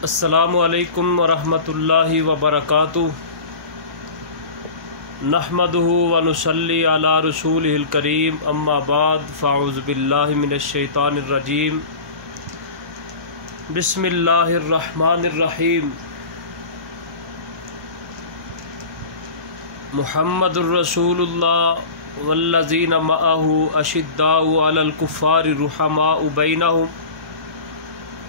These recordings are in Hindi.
अस्सलामुअलैकुम वरहमतुल्लाहि वबरकातुहू। नहमदुहु व नुसल्ली अला रसूलिहिल करीम, अम्मा बाद, फ़अऊज़ु बिल्लाहि मिनश्शैतानिर रजीम। बिस्मिल्लाहिर रहमानिर रहीम। मुहम्मदुर रसूलुल्लाह वल्लज़ीना मअहु अशिद्दाउ अलल कुफ़्फ़ारि रुहमाउ बैनहुम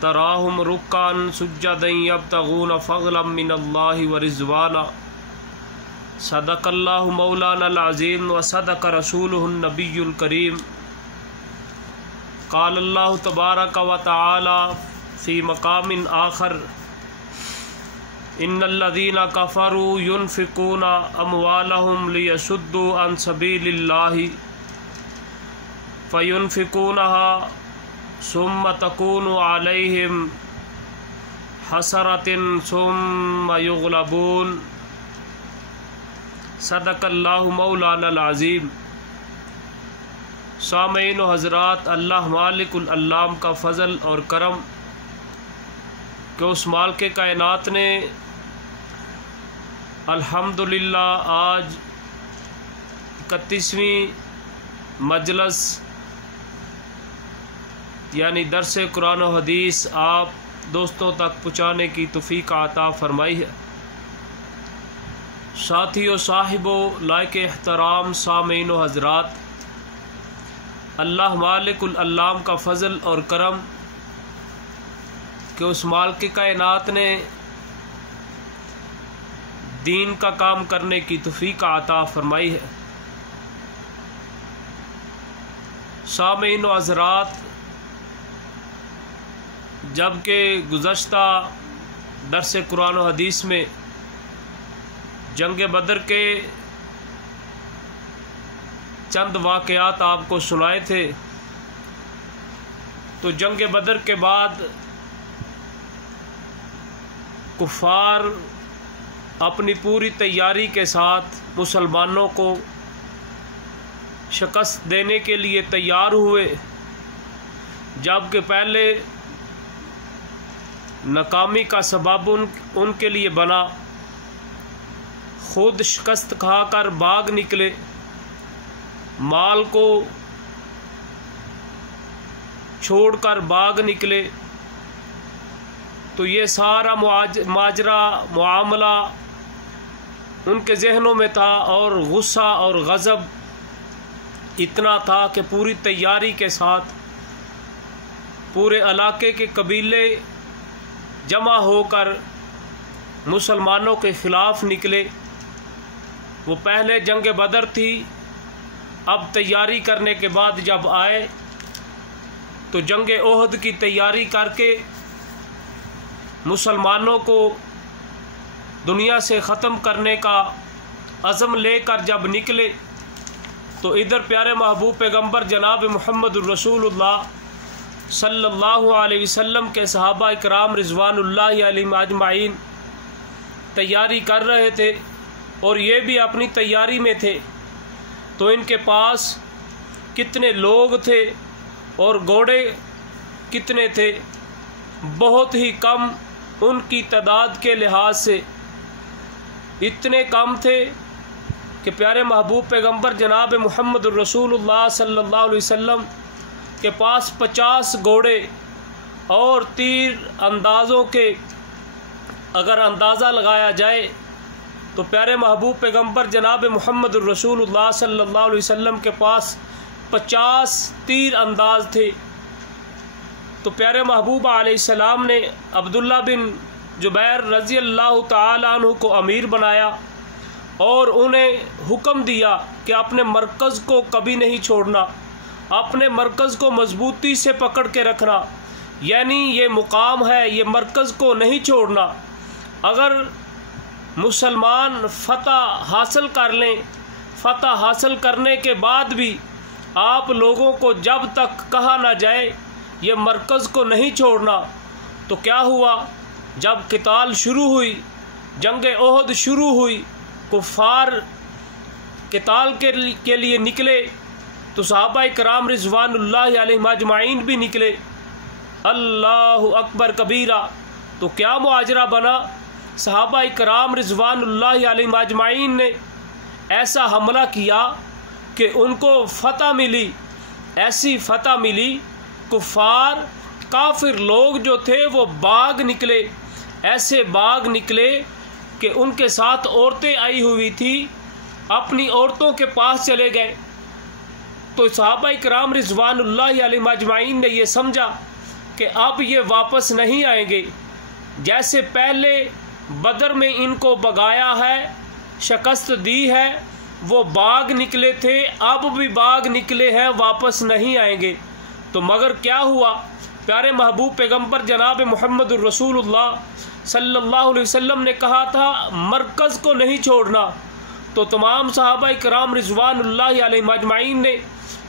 तराहुम रुक्कान सुज्जदन यब्तगून फ़ज़लन मिनल्लाहि व रिज़वाना। सदक़ल्लाहु मौलानल अज़ीम व सदक़ रसूलुहुन नबियुल करीम। क़ालल्लाहु तबारक व तआला फ़ी मक़ामिन आख़र, इन्नल्लज़ीना कफ़रू युनफ़िक़ूना अमवालहुम लियसुद्दू अन सबीलिल्लाहि फ़युनफ़िक़ूनहा सुम्मा तकूनु अलैहिम हसरतिन सुम्मा युग़लबून। सदक़ल्लाहु मौलानल अज़ीम। सामईन व हज़रात, अल्लाह मालिकुल अल्लाम का फ़ज़ल और करम कि उस मालिक कायनात ने अल्हम्दुलिल्लाह आज 31वीं मजलिस यानी दरस कुरान और हदीस आप दोस्तों तक पहुँचाने की तौफ़ीक़ अता फ़रमाई है। साथियों, साहिबों, लायक एहतराम सामईन व हज़रात, अल्लाह मालिकुल अल्लाम का फ़ज़ल और करम कि उस मालिक कायनात ने दीन का काम करने की तौफ़ीक़ अता फ़रमाई है। सामईन व हज़रात, जबकि गुज़श्ता दरस कुरान और हदीस में जंग बदर के चंद वाक़यात आपको सुनाए थे, तो जंग बदर के बाद कुफ़ार अपनी पूरी तैयारी के साथ मुसलमानों को शिकस्त देने के लिए तैयार हुए, जबकि पहले नाकामी का सबब उनके लिए बना। खुद शिकस्त खाकर भाग निकले, माल को छोड़कर भाग निकले। तो ये सारा माजरा मुआमला उनके जहनों में था और गुस्सा और गज़ब इतना था कि पूरी तैयारी के साथ पूरे इलाके के कबीले जमा होकर मुसलमानों के ख़िलाफ़ निकले। वो पहले जंग बदर थी, अब तैयारी करने के बाद जब आए तो जंग ओहद की तैयारी करके मुसलमानों को दुनिया से ख़त्म करने का अज़म लेकर जब निकले, तो इधर प्यारे महबूब पैगंबर जनाब मुहम्मदुर रसूलुल्लाह सल्लल्लाहु अलैहि वसल्लम के सहाबा इकराम रिज़वानुल्लाहि अलैहिम अजमाइन तैयारी कर रहे थे और ये भी अपनी तैयारी में थे। तो इनके पास कितने लोग थे और घोड़े कितने थे? बहुत ही कम, उनकी तादाद के लिहाज से इतने कम थे कि प्यारे महबूब पैगंबर जनाब मुहम्मदुर रसूलुल्लाह सल्लल्लाहु अलैहि वसल्लम के पास 50 घोड़े और तीर अंदाज़ों के अगर अंदाज़ा लगाया जाए तो प्यारे महबूब पैगंबर जनाब मुहम्मदुर रसूलुल्लाह सल्लल्लाहु अलैहि वसल्लम के पास 50 तीर अंदाज थे। तो प्यारे महबूब अलैहिस्सलाम ने अब्दुल्ला बिन जुबैर रज़ी अल्लाह तआला अन्हु को अमीर बनाया और उन्हें हुक्म दिया कि अपने मरकज़ को कभी नहीं छोड़ना, अपने मरकज़ को मजबूती से पकड़ के रखना, यानी ये मुकाम है, ये मरकज़ को नहीं छोड़ना। अगर मुसलमान फ़तह हासिल कर लें, फ़तह हासिल करने के बाद भी आप लोगों को जब तक कहा ना जाए ये मरकज़ को नहीं छोड़ना। तो क्या हुआ, जब क़िताल शुरू हुई, जंग ओहद शुरू हुई, कुफ़ार क़िताल के लिए निकले, तो सहाबा इकराम रिज़वानुल्लाहि अलैहिम अजमाइन भी निकले। अल्लाहु अकबर कबीरा। तो क्या मुआजरा बना, सहाबा इकराम रिज़वानुल्लाहि अलैहिम अजमाइन ने ऐसा हमला किया कि उनको फतह मिली, ऐसी फतह मिली, कुफ़ार काफिर लोग जो थे वो बाग निकले, ऐसे बाग निकले कि उनके साथ औरतें आई हुई थी, अपनी औरतों के पास चले गए। तो सहाबा इकराम रिज़वानुल्लाहि अलैहिम अजमाइन ने ये समझा कि अब ये वापस नहीं आएंगे। जैसे पहले बदर में इनको भगाया है, शिकस्त दी है, वो बाग निकले थे, अब भी बाग निकले हैं, वापस नहीं आएंगे। तो मगर क्या हुआ, प्यारे महबूब पैगंबर जनाब मुहम्मदुर रसूलुल्लाह सल्लल्लाहु अलैहि वसल्लम ने कहा था मरकज़ को नहीं छोड़ना। तो तमाम सहाबा इकराम रिज़वानुल्लाहि अलैहिम अजमाइन ने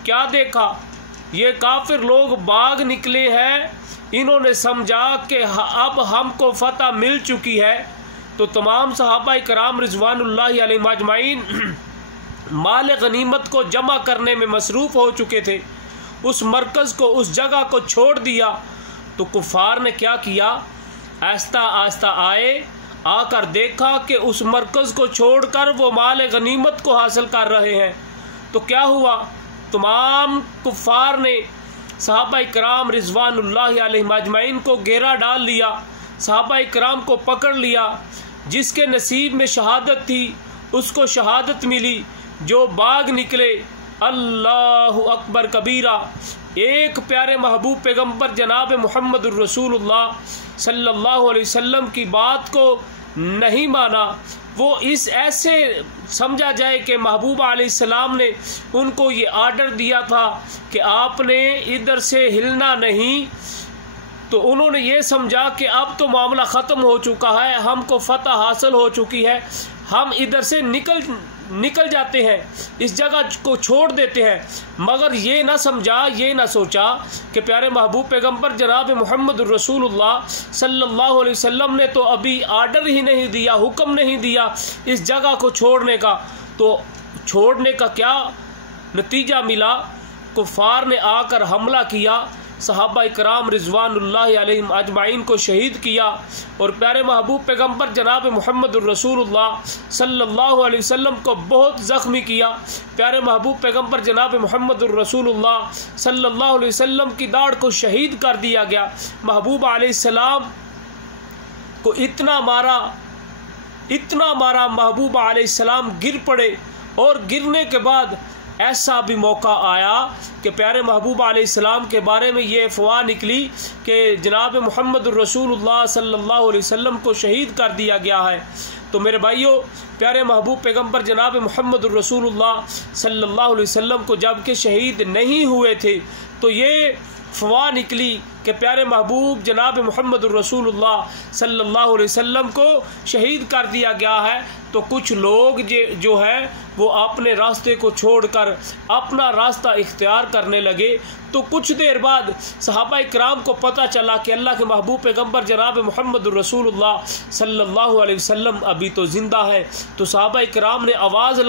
क्या देखा, ये काफिर लोग बाग निकले हैं, इन्होंने समझा कि अब हमको फतह मिल चुकी है। तो तमाम सहाबा इकराम रिज़वानुल्लाहि अलैहिम अजमाइन माल गनीमत को जमा करने में मसरूफ़ हो चुके थे, उस मरकज़ को, उस जगह को छोड़ दिया। तो कुफ़ार ने क्या किया, आहिस्ता आहिस्ता आए, आकर देखा कि उस मरकज़ को छोड़कर वो माल गनीमत को हासिल कर रहे हैं। तो क्या हुआ, तमाम कुफ़ार ने सहाबा इकराम रिज़वानुल्लाहि अलैहिम अजमाइन को घेरा डाल लिया, सहाबा इकराम को पकड़ लिया। जिसके नसीब में शहादत थी उसको शहादत मिली, जो बाग निकले, अल्लाहु अकबर कबीरा। एक प्यारे महबूब पैगंबर जनाब मुहम्मदुर रसूलुल्लाह सल्लल्लाहु अलैहि वसल्लम की बात को नहीं माना। वो इस ऐसे समझा जाए कि महबूब अलैहिस्सलाम ने उनको ये आर्डर दिया था कि आपने इधर से हिलना नहीं। तो उन्होंने ये समझा कि अब तो मामला ख़त्म हो चुका है, हमको फतह हासिल हो चुकी है, हम इधर से निकल जाते हैं, इस जगह को छोड़ देते हैं। मगर ये ना समझा, ये ना सोचा कि प्यारे महबूब पैगंबर जनाब मुहम्मदुर रसूलुल्लाह सल्लल्लाहु अलैहि वसल्लम ने तो अभी आर्डर ही नहीं दिया, हुक्म नहीं दिया इस जगह को छोड़ने का। तो छोड़ने का क्या नतीजा मिला, कुफ़ार ने आकर हमला किया, सहाबा इकराम रिज़वानुल्लाहि अलैहिम अजमाइन को शहीद किया और प्यारे महबूब पैगंबर जनाब मुहम्मदुर रसूलुल्लाह सल्लल्लाहु अलैहि वसल्लम को बहुत ज़ख्मी किया। प्यारे महबूब पैगंबर जनाब मुहम्मदुर रसूलुल्लाह सल्लल्लाहु अलैहि वसल्लम की दाढ़ को शहीद कर दिया गया। महबूब अलैहिस्सलाम को इतना मारा, महबूब अलैहिस्सलाम गिर पड़े और गिरने के बाद ऐसा भी मौका आया कि प्यारे महबूब अलैहिस्सलाम के बारे में ये अफवाह निकली कि जनाब मुहम्मदुर रसूलुल्लाह सल्लल्लाहु अलैहि वसल्लम को शहीद कर दिया गया है। तो मेरे भाइयों, प्यारे महबूब पैगंबर जनाब मुहम्मदुर रसूलुल्लाह सल्लल्लाहु अलैहि वसल्लम को जबकि शहीद नहीं हुए थे तो ये अफवाह निकली कि प्यारे महबूब जनाब मुहम्मदुर रसूलुल्लाह सल्लल्लाहु अलैहि वसल्लम को शहीद कर दिया गया है। तो कुछ लोग जो है वो अपने रास्ते को छोड़कर अपना रास्ता इख्तियार करने लगे। तो कुछ देर बाद सहाबा इकराम को पता चला कि अल्लाह के महबूब पैगंबर जनाब मुहम्मदुर रसूलुल्लाह सल्लल्लाहु अलैहि वसल्लम अभी तो ज़िंदा है। तो सहाबा इकराम ने आवाज़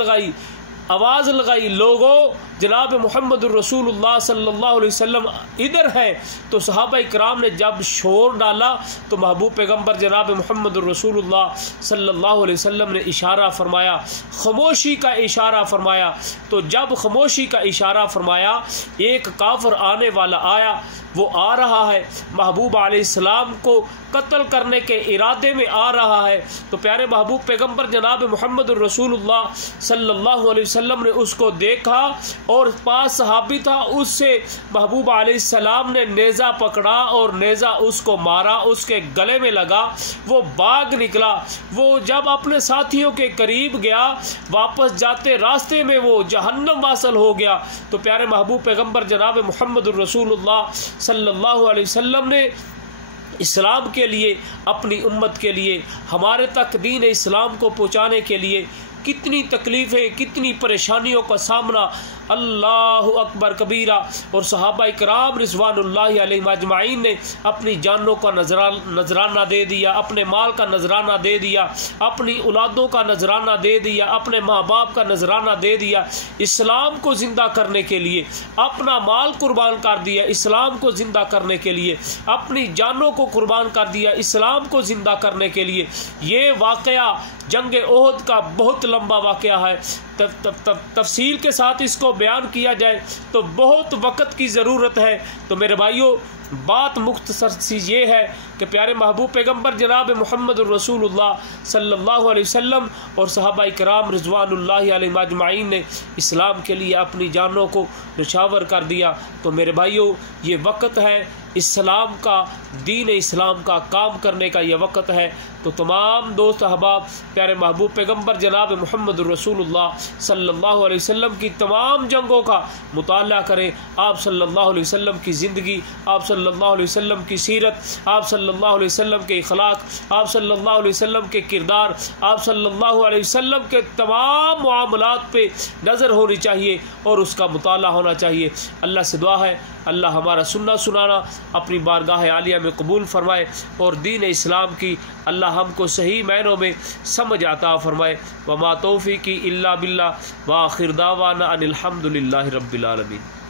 लगाई, लोगों, जनाब मुहम्मदुर रसूलुल्लाह सल्लल्लाहु अलैहि वसल्लम इधर है। तो सहाबा इकराम ने जब शोर डाला तो महबूब पैगंबर जनाब मुहम्मदुर रसूलुल्लाह सल्लल्लाहु अलैहि वसल्लम ने इशारा फरमाया, खामोशी का इशारा फरमाया। तो जब खामोशी का इशारा फरमाया, एक काफिर आने वाला आया, वो आ रहा है, महबूब अलैहिस्सलाम को कत्ल करने के इरादे में आ रहा है। तो प्यारे महबूब पैगंबर जनाब मुहम्मदुर रसूलुल्लाह सल्लल्लाहु अलैहि वसल्लम ने उसको देखा और पास सहाबी था, उससे महबूब अलैहिस्सलाम ने नेज़ा पकड़ा और नेज़ा उसको मारा, उसके गले में लगा, वो भाग निकला। वो जब अपने साथियों के करीब गया, वापस जाते रास्ते में वो जहन्नम वासल हो गया। तो प्यारे महबूब पैगंबर जनाब मुहम्मदुर रसूलुल्लाह सल्लल्लाहु अलैहि वसल्लम ने इस्लाम के लिए, अपनी उम्मत के लिए, हमारे तक दीन इस्लाम को पहुँचाने के लिए कितनी तकलीफ़ें, कितनी परेशानियों का सामना अल्लाहु अकबर कबीरा। और सहाबा इकराम रिज़वानुल्लाहि अलैहिम अजमाइन ने अपनी जानों का नजराना दे दिया, अपने माल का नजराना दे दिया, अपनी औलादों का नजराना दे दिया, अपने माँ बाप का नजराना दे दिया, इस्लाम को ज़िंदा करने के लिए अपना माल कुर्बान कर दिया, इस्लाम को ज़िंदा करने के लिए अपनी जानों को कुर्बान कर दिया, इस्लाम को ज़िंदा करने के लिए। ये वाक़या जंग ओहद का बहुत लंबा वाक़या है। तफसील के साथ इसको बयान किया जाए तो बहुत वक़्त की ज़रूरत है। तो मेरे भाइयों, बात मुख्तसर सी ये है कि प्यारे महबूब पैगम्बर जनाब मुहम्मद रसूलुल्लाह सल्लल्लाहु अलैहि वसल्लम और सहाबा इकराम रिज़वानुल्लाहि अलैहिम अजमाइन ने इस्लाम के लिए अपनी जानों को निछावर कर दिया। तो मेरे भाइयों, ये वक़्त है इस्लाम का, दीन इस्लाम का काम करने का ये वक़्त है। तो तमाम दोस्त अहबाब प्यारे महबूब पैगम्बर जनाब मुहम्मद रसूलुल्लाह सल्लल्लाहु अलैहि वसल्लम की तमाम जंगों का मुताला करें। आप सल्लल्लाहु अलैहि वसल्लम की ज़िंदगी, आप सल्लल्लाहु अलैहि वसल्लम की सीरत, आप सल्लल्लाहु अलैहि वसल्लम के अखलाक, आप सल्लल्लाहु अलैहि वसल्लम के किरदार, आप सल्लल्लाहु अलैहि वसल्लम के तमाम मामलात पे नज़र होनी चाहिए और उसका मुताला होना चाहिए। अल्लाह से दुआ है अल्लाह हमारा सुनना सुनाना अपनी बारगाह आलिया में कबूल फरमाए और दीन इस्लाम की अल्लाह हमको सही मायनों में समझ आता फरमाए। वमा तौफीकी इल्ला बिल्लाह व आखिर दावाना अनिल हम्दुलिल्लाहि रब्बिल आलमीन।